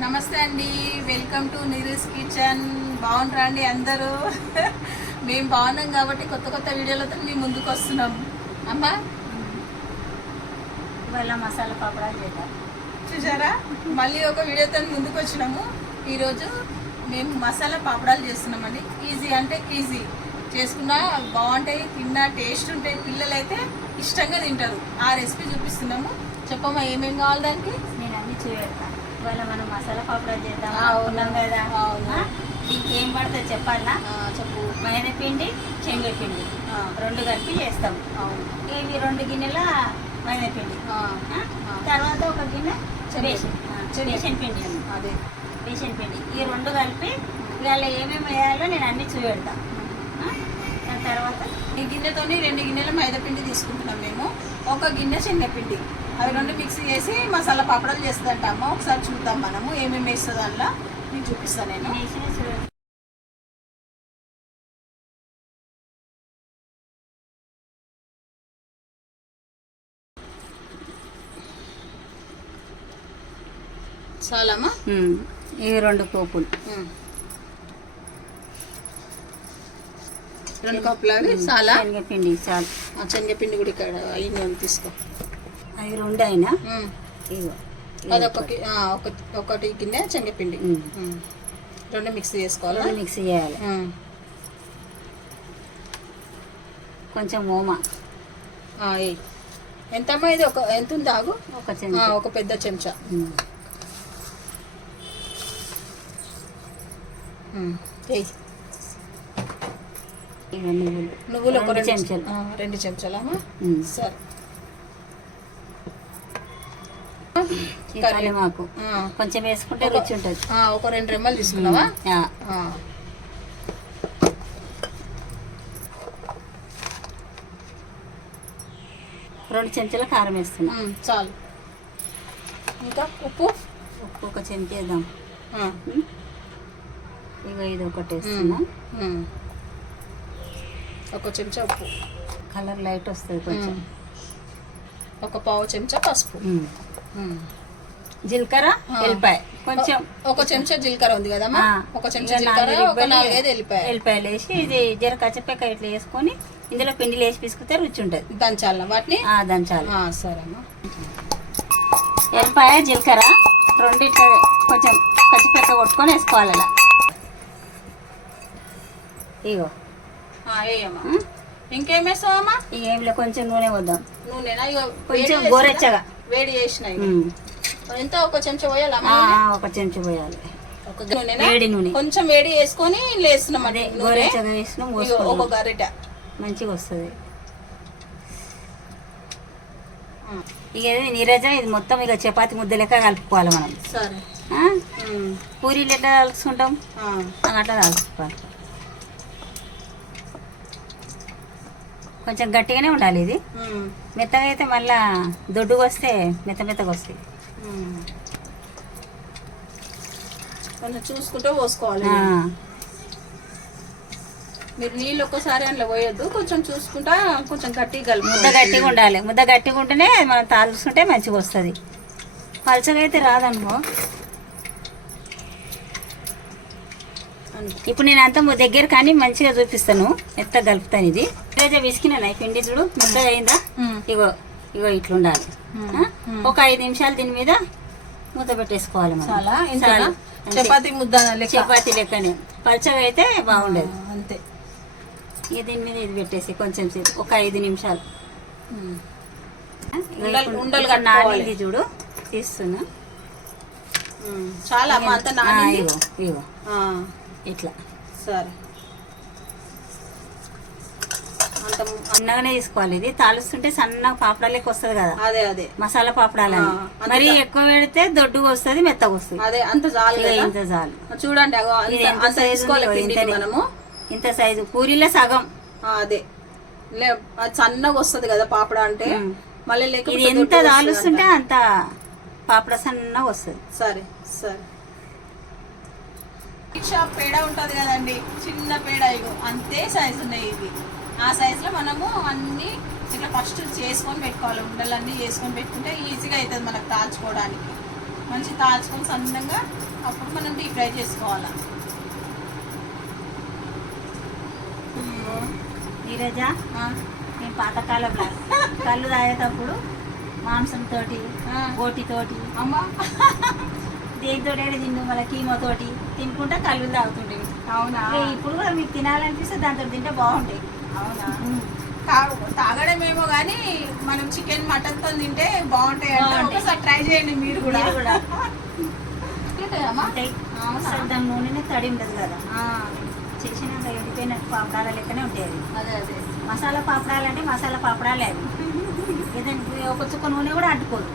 నమస్తే అండి, welcome to Neeru's kitchen. బాగుంటారా అండి అందరూ? మేము బాగున్నాం కాబట్టి కొత్త కొత్త వీడియోలతో మేము ముందుకు వస్తున్నాం. అమ్మా ఇవాళ మసాలా పాపడాలు చేద్దాం. చూసారా, మళ్ళీ ఒక వీడియోతో ముందుకు వచ్చినాము. ఈరోజు మేము మసాలా పాపడాలు చేస్తున్నామండి. ఈజీ అంటే ఈజీ, చేసుకున్నా బాగుంటాయి, తిన్నా టేస్ట్ ఉంటాయి, పిల్లలు అయితే ఇష్టంగా తింటారు. ఆ రెసిపీ చూపిస్తున్నాము. చెప్పమ్మా ఏమేమి కావాలి దానికి? నేను అన్ని చూపెడతాను. ఇవాళ మనం మసాలా పాపడాలు చేద్దాం అనుకున్నాం కదా. దీనికి ఏం పడుతుంది చెప్పాలా? చెప్పు. మైదాపిండి, శనగపిండి రెండు కలిపి చేస్తాం. ఇవి 2 గిన్నెల మైదాపిండి, తర్వాత ఒక గిన్నె బేసన్ పిండి. అదే బేసన్ పిండి, ఈ 2 కలిపి ఇవాళ ఏమేమి వేయాలో నేను అన్ని చూపెడతాను. దాని తర్వాత ఈ గిన్నెతోని 2 గిన్నెల మైదాపిండి తీసుకుంటున్నాం మేము. 1 గిన్నె శనగపిండి, అవి 2 మిక్స్ చేసి మసాలా పాపడాలు చేస్తుందంట అమ్మ. ఒకసారి చూద్దాం మనము ఏమేమి వేస్తుంది అందులో. నేను చూపిస్తాను. నేను చాలమ్మా. ఇవి 2 పోపులు, 2 కప్పులు అవి చాలా. శనగపిండి చాలు. శనగపిండి కూడా ఇక్కడ అయింది తీసుకో. అవి 2 అయినా ఇగో ఒకటి గిన్నె శనగపిండి 2 మిక్స్ చేసుకోవాలి. మిక్స్ చేయాలి. కొంచెం ఓమా ఎంతమ్మా ఇది? ఎంత ఉంది ఆగు? ఒక పెద్ద చెంచా. నువ్వులు ఒక 2 చెంచాలు. 2 చెంచాలమ్మా. సరే. కరివేపాకు కొంచెం వేసుకుంటే రుచి ఉంటుంది. ఒక 2 రెమ్మలు తీసుకున్నావా? 2 చెంచాల కారం వేస్తున్నా. చాలు. ఇంకా ఉప్పు ఒక చెంచా వేద్దాం. ఇక ఇది ఒకటి వేస్తున్నా. 1 చెంచా ఉప్పు. కలర్ లైట్ వస్తుంది కొంచెం. 1 పావు చెంచా పసుపు. జీలకర్ర, ఎల్లిపాయ కొంచెం. 1 చెంచా జీలకర్ర ఉంది కదమ్మా. 1 చెంచా జీలకర్ర, 4-5 ఎల్లిపాయలు వేసి ఇది జర కచ్చపెక్క ఇట్లా వేసుకొని ఇందులో పిండిలు వేసి పిసుకుతే రుచి ఉంటుంది. దంచాల వాటిని? దంచాలి. సరేమ్మా. ఎల్లిపాయ, జీలకర్ర 2 ఇట్లా కొంచెం కచ్చపెక్క కొట్టుకొని వేసుకోవాలి. అలా ఇగో వేయమ్మా. ఇంకేం వేస్తావమ్మా? ఇక ఏమిలే, కొంచెం నూనె వద్దాం. నూనెనా? కొంచెం గోరెచ్చగా వేడి చేసినాయి. ఎంత? 1 చెంచా పోయాలమ్మా? 1 చెంచా పోయాలి. వేడి నూనె కొంచెం వేడి వేసుకొని వేస్తున్నాం. అదే గోరెచ్చగా వేసినాం. 1 గరిట మంచిగా వస్తుంది. ఇక నీరజ ఇది మొత్తం ఇక చపాతి ముద్ద లెక్క కలుపుకోవాలి మనం. సరే. పూరీలు ఎట్లా కలుసుకుంటాం అట్లా కలుపుకోవాలి. కొంచెం గట్టిగానే ఉండాలి ఇది. మెత్తగా అయితే మళ్ళా దొడ్డుగా వస్తే మెత్తగా వస్తాయి. కొంచెం చూసుకుంటే పోసుకోవాలి. మీరు నీళ్ళు ఒక్కసారి అందులో పోయొద్దు, కొంచెం చూసుకుంటా కొంచెం గట్టిగా కలుపు. ముద్ద గట్టిగా ఉండాలి. ముద్ద గట్టిగా ఉంటేనే మనం తాల్చుకుంటే మంచిగా వస్తుంది. పలచగా అయితే రాదనుకో. ఇప్పుడు నేను అంతా దగ్గర కానీ మంచిగా చూపిస్తాను, మెత్తగా కలుపుతాను. ఇది ఈరోజు విసికినా పిండి చూడు, మెత్తగా అయిందా? ఇగో ఇగో ఇట్లుండాలి. ఒక 5 నిమిషాలు దీని మీద మూత పెట్టేసుకోవాలి. చపాతీ ముద్ద చపాతీ లెక్కనే. పలచగా అయితే బాగుండదు. అంతే. ఇక దీని మీద ఇది పెట్టేసి కొంచెం సేపు ఒక 5 నిమిషాలు నానింది చూడు, తీస్తున్నా. చాలా ఇగో ఇట్లా. సరే. సన్నగానే తీసుకోవాలి. ఇది తాలుస్తుంటే సన్నగా పాపడాలకి వస్తుంది కదా. అదే అదే మసాలా పాపడాలు. మరి ఎక్కువ పెడితే దొడ్డుగా వస్తుంది, మెత్తగా వస్తుంది. అదే అంత చాలు. ఇంత చాలు. చూడండి ఇంత సైజు పూరీలో సగం. అదే సన్నగా వస్తుంది కదా పాపడ అంటే. మళ్ళీ ఇది ఎంత తాలుస్తుంటే అంత పాపడ సన్నగా వస్తుంది. సరే సరే. షాప్ పేడ ఉంటుంది కదండి, చిన్న పేడ. ఇగో అంతే సైజు ఉన్నాయి ఇవి. ఆ సైజులో మనము అన్ని ఇట్లా ఫస్ట్ చేసుకొని పెట్టుకోవాలి. ఉండలన్నీ చేసుకొని పెట్టుకుంటే ఈజీగా అవుతుంది మనకు కాల్చుకోవడానికి. మంచి తాల్చుకొని సన్నంగా అప్పుడు మనం డీప్ ఫ్రై చేసుకోవాలి. నీరజ, నేను పాతకాలంలో కళ్ళు తాగేటప్పుడు మాంసంతో బోటితోటి అమ్మ దేనితో తిండు మళ్ళీ కీమోతోటి తినుకుంటా కళ్ళు తాగుతుండేవి. అవునా? ఇప్పుడు కూడా మీకు తినాలనిపిస్తే దాంతో తింటే బాగుంటాయి. అవునా? తాగడమేమో కానీ మనం చికెన్ మటన్తో తింటే బాగుంటాయి అంటే ఒకసారి ట్రై చేయండి మీరు కూడా. ఉంటాయి. దాని నూనె తడి ఉండదు కదా, చేసినాక ఎండిపోయినట్టు పాపడాల లెక్కనే ఉంటాయి అవి. అదే అదే మసాలా పాపడాలు అంటే మసాలా పాపడాలే అవి. ఏదంటే ఒక చుక్క నూనె కూడా అడ్డుకోదు.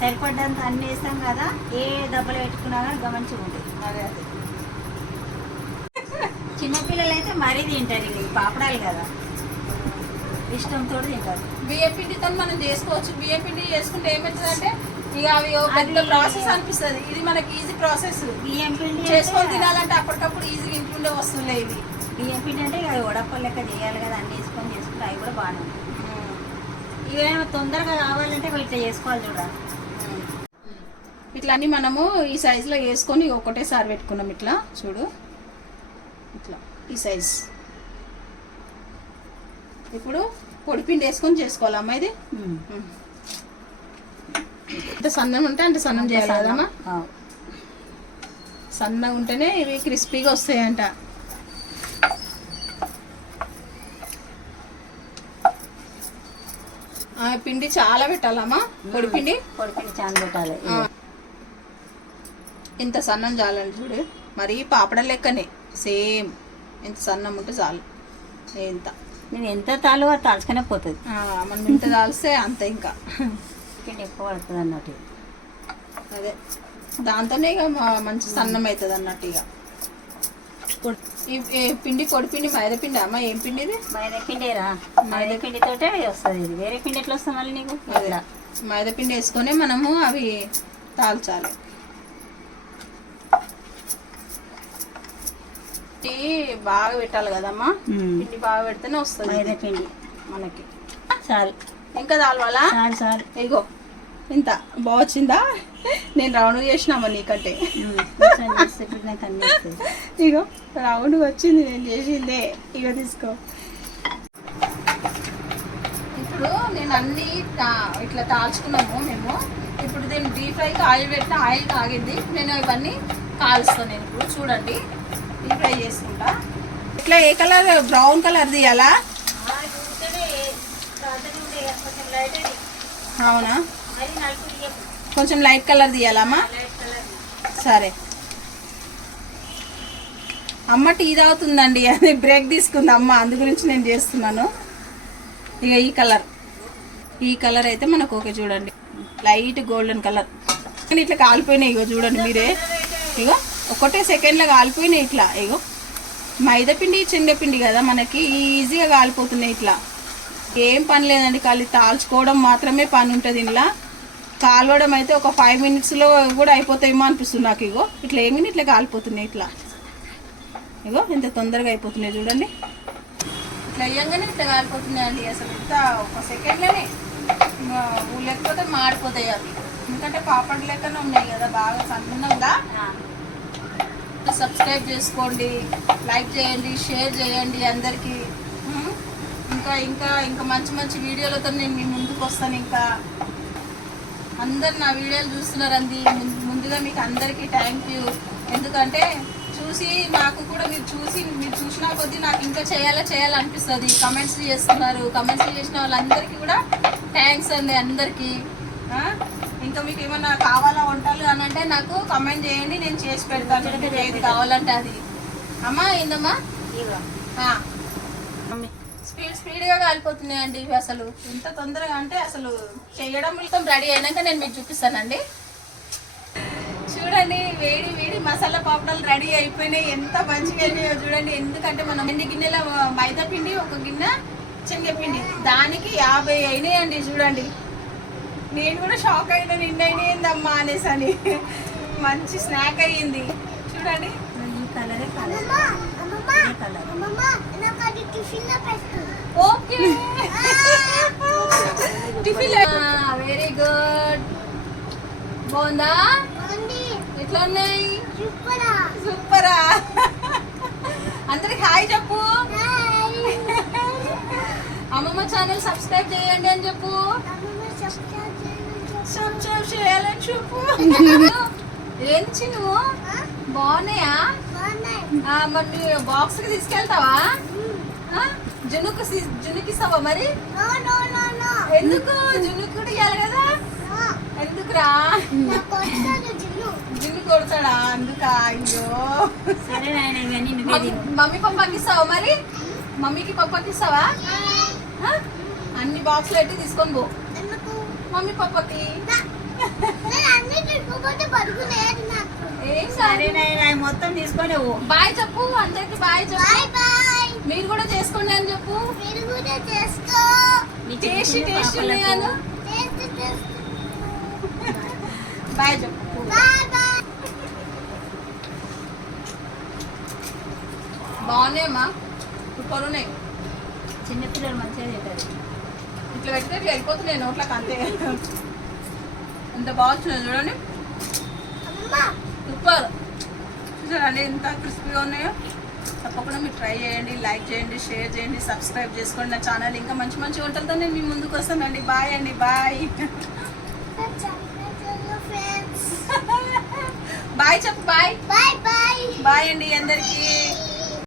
సరిపడ్డంత అన్ని వేస్తాం కదా, ఏ దెబ్బలు పెట్టుకున్నా కానీ మంచిగా ఉంటాయి. అదే అదే చిన్నపిల్లలు అయితే మరీ తింటారు ఇవి పాపడాలు కదా, ఇష్టంతో తింటారు. బియ్యం పిండితో మనం చేసుకోవచ్చు. బియ్యం పిండి చేసుకుంటే ఏమవుతుందంటే ఇక అవి ఒక పెద్ద ప్రాసెస్ అనిపిస్తుంది. ఇది మనకి ఈజీ ప్రాసెస్. బియ్యం పిండి చేసుకొని తినాలంటే అప్పటికప్పుడు ఈజీగా ఇంట్లో వస్తుండే ఇవి. బియ్యం పిండి అంటే ఇక వడపలు లెక్క చేయాలి కదా, అన్ని వేసుకొని చేసుకుంటే అవి కూడా బాగానే ఉంటాయి. ఇవేమో తొందరగా కావాలంటే ఇట్లా చేసుకోవాలి చూడాలి. ఇట్లా అన్ని మనము ఈ సైజులో వేసుకొని ఒకటేసారి పెట్టుకున్నాం. ఇట్లా చూడు, ఇట్లా ఈ సైజ్. ఇప్పుడు పొడిపిండి వేసుకొని చేసుకోవాలమ్మా ఇది. అంటే సన్నం ఉంటే అంటే సన్నం చేయాలి కదమ్మా. సన్నగా ఉంటేనే ఇవి క్రిస్పీగా వస్తాయంట. పిండి చాలా పెట్టాలమ్మా, పొడిపిండి చాలా పెట్టాలి. ఇంత సన్నం చాలండి చూడు, మరి పాపడ లెక్కనే సేమ్. ఇంత సన్నం ఉంటే చాలు. ఇంత నేను ఎంత తాలు తాల్చుకునే పోతుంది. మనం ఇంత తాల్స్తే అంత ఇంకా పిండి ఎక్కువ పడుతుంది అన్నట్టు. అదే దాంతోనే ఇక మంచి సన్నం అవుతుంది అన్నట్టు. ఇక ఈ పిండి పొడిపిండి మైదాపిండి అమ్మ, ఏం పిండి ఇది? మైదాపిండిరా. మైదాపిండితోటే వస్తుంది ఇది, వేరే పిండి ఎట్లా వస్తుంది మళ్ళీ నీకు? అదే మైదాపిండి వేసుకొని మనము అవి తాల్చాలి. బాగా పెట్టాలి కదమ్మా, పిండి బాగా పెడితేనే వస్తుంది మైదాపిండి మనకి. చాలు, ఇంకా తాలవాలా? చాలు చాలు. ఇగో ఇంత బాగా వచ్చిందా? నేను రౌండ్ చేసినామా నీకంటే. ఇగో రౌండ్ వచ్చింది నేను చేసిందే. ఇగో తీసుకో. ఇప్పుడు నేను అన్ని ఇట్లా తాల్చుకున్నాము మేము. ఇప్పుడు దీన్ని డీప్ ఫ్రైకి ఆయిల్ పెట్టిన ఆయిల్ కాగింది. నేను ఇవన్నీ కాలుస్తాను. నేను ఇప్పుడు చూడండి డీప్ ఫ్రై చేసుకుంటా. ఇట్లా ఏ కలర్? బ్రౌన్ కలర్ తీయాలా? అవునా? కొంచెం లైట్ కలర్ తీయాలమ్మా. సరే. అమ్మ టీ తాగుతుందండి, అది బ్రేక్ తీసుకుంది అమ్మ, అందు గురించి నేను చేస్తున్నాను. ఇక ఈ కలర్ అయితే మనకు ఓకే. చూడండి లైట్ గోల్డెన్ కలర్. ఇట్లా కాలిపోయినాయి. ఇగో చూడండి మీరే, ఇగో ఒకటే సెకండ్లో కాలిపోయినాయి ఇట్లా. ఇగో మైదాపిండి శనగపిండి కదా మనకి, ఈజీగా కాలిపోతున్నాయి ఇట్లా. ఏం పని లేదండి, ఖాళీ తాల్చుకోవడం మాత్రమే పని ఉంటుంది. ఇలా కాలవడం అయితే ఒక 5 minutesలో కూడా అయిపోతాయేమో అనిపిస్తుంది నాకు. ఇగో ఇట్లా ఏమి ఇట్లా కాలిపోతున్నాయి ఇట్లా. ఇగో ఎంత తొందరగా అయిపోతున్నాయి చూడండి. ఇట్లా అయ్యంగానే ఇట్లా కాలిపోతున్నాయండి. అసలు ఇంత ఒక సెకండ్లోనే, లేకపోతే మాడిపోతాయి అవి. ఎందుకంటే పాపడ్ లెక్కనే ఉన్నాయి కదా, బాగా సన్నగా. సబ్స్క్రైబ్ చేసుకోండి, లైక్ చేయండి, షేర్ చేయండి అందరికీ. ఇంకా ఇంకా ఇంకా మంచి మంచి వీడియోలతో నేను మీ ముందుకు వస్తాను. ఇంకా అందరు నా వీడియోలు చూస్తున్నారండి. ముందుగా మీకు అందరికీ థ్యాంక్ యూ. ఎందుకంటే చూసి నాకు కూడా మీరు చూసిన కొద్దీ నాకు ఇంకా చేయాలనిపిస్తుంది. కమెంట్స్ చేస్తున్నారు. కమెంట్స్ చేసిన వాళ్ళందరికీ కూడా థ్యాంక్స్ అండి అందరికీ. ఇంకా మీకు ఏమన్నా కావాలా వంటలు అని అంటే నాకు కమెంట్ చేయండి, నేను చేసి పెడతాను. ఏది కావాలంటే అది. అమ్మా ఏందమ్మా? స్పీడ్గా కాలిపోతున్నాయండి ఇవి. అసలు ఎంత తొందరగా అంటే అసలు చేయడం మొత్తం రెడీ అయినాక నేను మీకు చూపిస్తానండి. చూడండి వేడి వేడి మసాలా పాపడాలు రెడీ అయిపోయినాయి. ఎంత మంచిగా అయినాయో చూడండి. ఎందుకంటే మనం 2 గిన్నెల మైదా పిండి, 1 గిన్నె శనగపిండి, దానికి 50 అయినాయండి. చూడండి నేను కూడా షాక్ అయినా, నిన్నైనాయిందమ్మా అనేసి అని. మంచి స్నాక్ అయ్యింది చూడండి. Okay tiffin very good. బాగుందా? ఎట్లా ఉన్నాయి? సూపరా. అందరికి హాయ్ చెప్పు. అమ్మమ్మ ఛానల్ సబ్స్క్రైబ్ చేయండి అని చెప్పు. సబ్స్క్రైబ్ చేయాలని చెప్పు. ఏంటి చిన్ను బాగున్నాయా? మరి బాక్స్ కి తీసుకెళ్తావా? జున్నుకిస్తావా మరి? ఎందుకు? జున్నుకి కూడా ఇవ్వాలి కదా. ఎందుకురా? జున్ను కొడతాడా? అందుకా? అయ్యో సరే నాయన ఇవన్నీ నువ్వే తిను. మమ్మీ పప్పాకి ఇస్తావా మరి? మమ్మీకి పప్పాకి ఇస్తావా? అన్ని బాక్స్ లో పెట్టి తీసుకొని పో. మమ్మీ పప్పాకి ఏం సరే నాయన మొత్తం తీసుకొని పో. బాయ్ చెప్పు అందరికి. బాయ్ చెప్పు. మీరు కూడా చేసుకోండి అని చెప్పు. మీ టేస్ట్ చిన్న టేస్ట్ పాపలకు ఉన్నాయను. బాయ్ చెప్పు. బాగున్నాయమ్మా, సూపర్ ఉన్నాయి. చిన్నపిల్లలు మంచిగా తింటారు. ఇట్లా పెడితే ఇట్లా వెళ్ళిపోతున్నాయి నోట్లకు అంతే. ఎంత బాగుంటున్నాయి చూడండి, సూపర్. చూసారండి ఎంత క్రిస్పీగా ఉన్నాయో. తప్పకుండా మీరు ట్రై చేయండి, లైక్ చేయండి, షేర్ చేయండి, సబ్స్క్రైబ్ చేసుకోండి నా ఛానల్. ఇంకా మంచి మంచి వంటలతో నేను మీ ముందుకు వస్తానండి. బాయ్ అండి. బాయ్. బాయ్ చెప్పు. బాయ్ బాయ్ అండి అందరికీ.